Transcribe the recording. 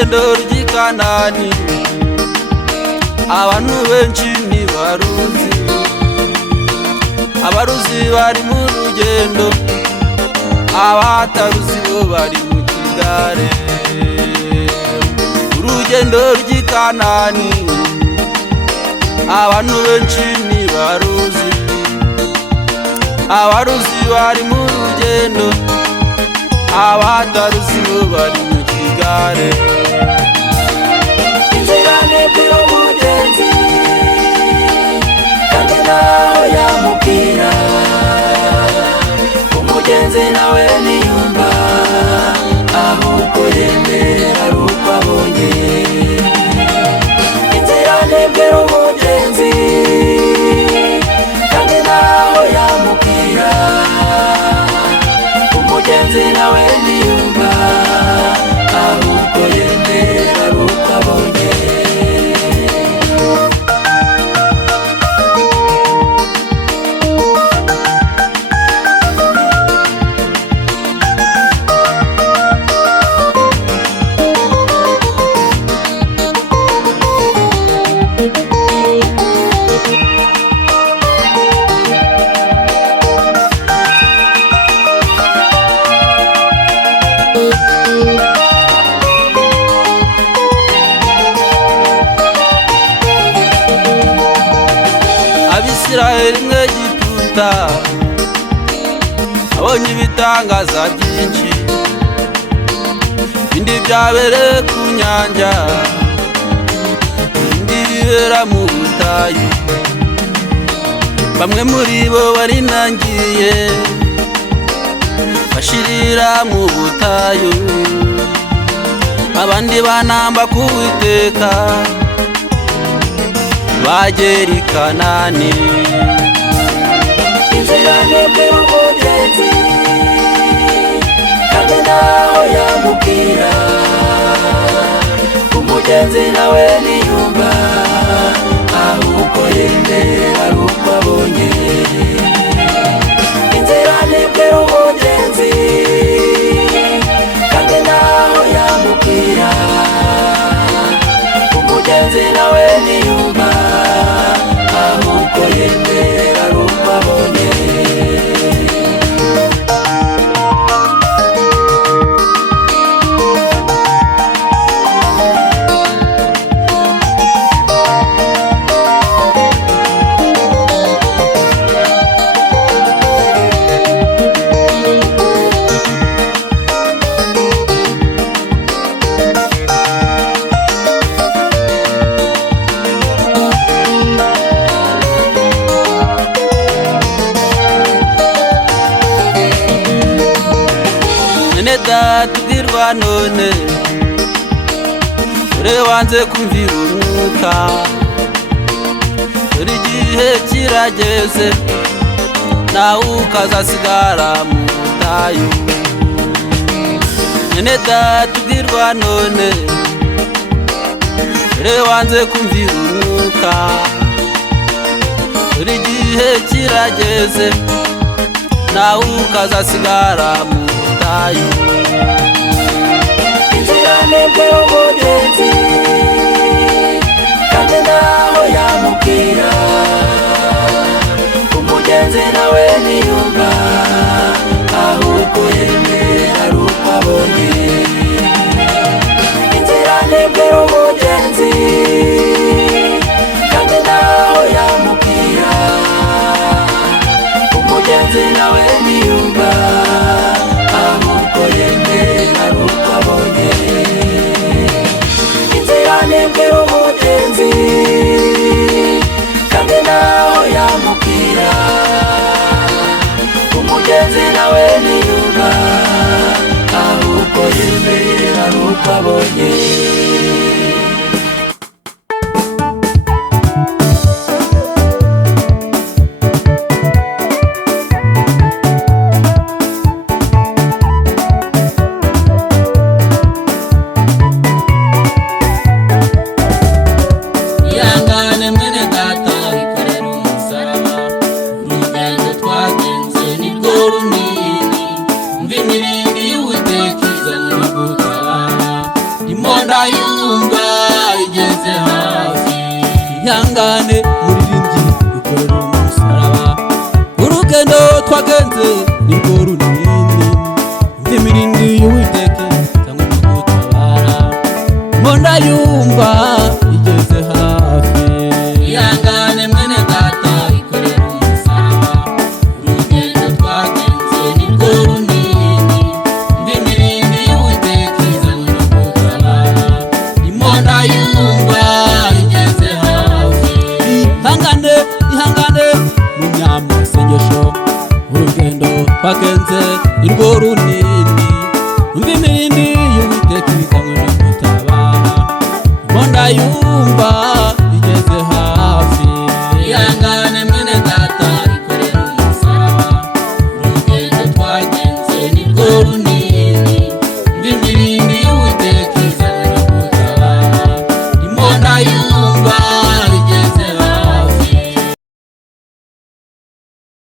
urugendo rw'ikanani abantu benshi ntibaruzi, abaruzi bari mu rugendo, abataruzi bo bari mu kigare. Urugendo rw'ikanani abantu benshi ntibaruzi, abaruzi bari mu rugendo, abataruzi bo bari mu kigare. Inzira ndende y'umugenzi kandi nawe yamubwira, umugenzi nawe ntiyumva ahubwo yemera ari uko abonye. Inzira ndende y'umugenzi kandi nawe yamubwira, umugenzi nawe ntiyumva ahubwo yemera ari uko abonye. Abisiraheli mw'Egiputa abonye ibitangaza byinshi, ibindi byabereye ku nyanja, ibindi bibera mu butayu. Bamwe muri bo barinangiye bashirira mu butayu, abandi banamba ku Uwiteka bagera i Kanani. Inzira ndende y'umugenzi kandi nawe yamubwira, umugenzi nawe ntiyumva ahubwo yemera ari uko abonye. Inzira ndende y'umugenzi kandi nawe yamubwira, umugenzi nawe ntiyumva ahubwo yemera ari uko abonye. Mwene data ubwirwa none, dore wanze kumvira Umwuka, dore igihe kirageze nawe ukazasigara mu butayu. Mwene data ubwirwa none, dore wanze kumvira Umwuka, dore igihe kirageze nawe ukazasigara mu butayu. Inzira ndende y'umugenzi kandi nawe yamubwira, umugenzi nawe ntiyumva ahubwo yemera ari uko abonye. Inzira ndende y'umugenzi kandi nawe yamubwira, umugenzi nawe ntiyumva ahubwo yemera ari uko abonye. Inzira ndende y'umugenzi kandi nawe yamubwira, umugenzi nawe ihangane muririmbyi dukorera umusaraba, urugendo twagenze nirwo runini, imirindi y'Uwiteka cyangwa no gutabara, mbona yumva igeze hafi. Ihangane mwene data ikorera umusaraba, urugendo twagenze nirwo runini, imirindi y'Uwiteka cyangwa no gutabara, mbona yumva igeze hafi. Ihangane munyamasengesho, urugendo twagenze nirwo runini, umva imirindi y'Uwiteka ibikamwe no gutabara, mbona yumva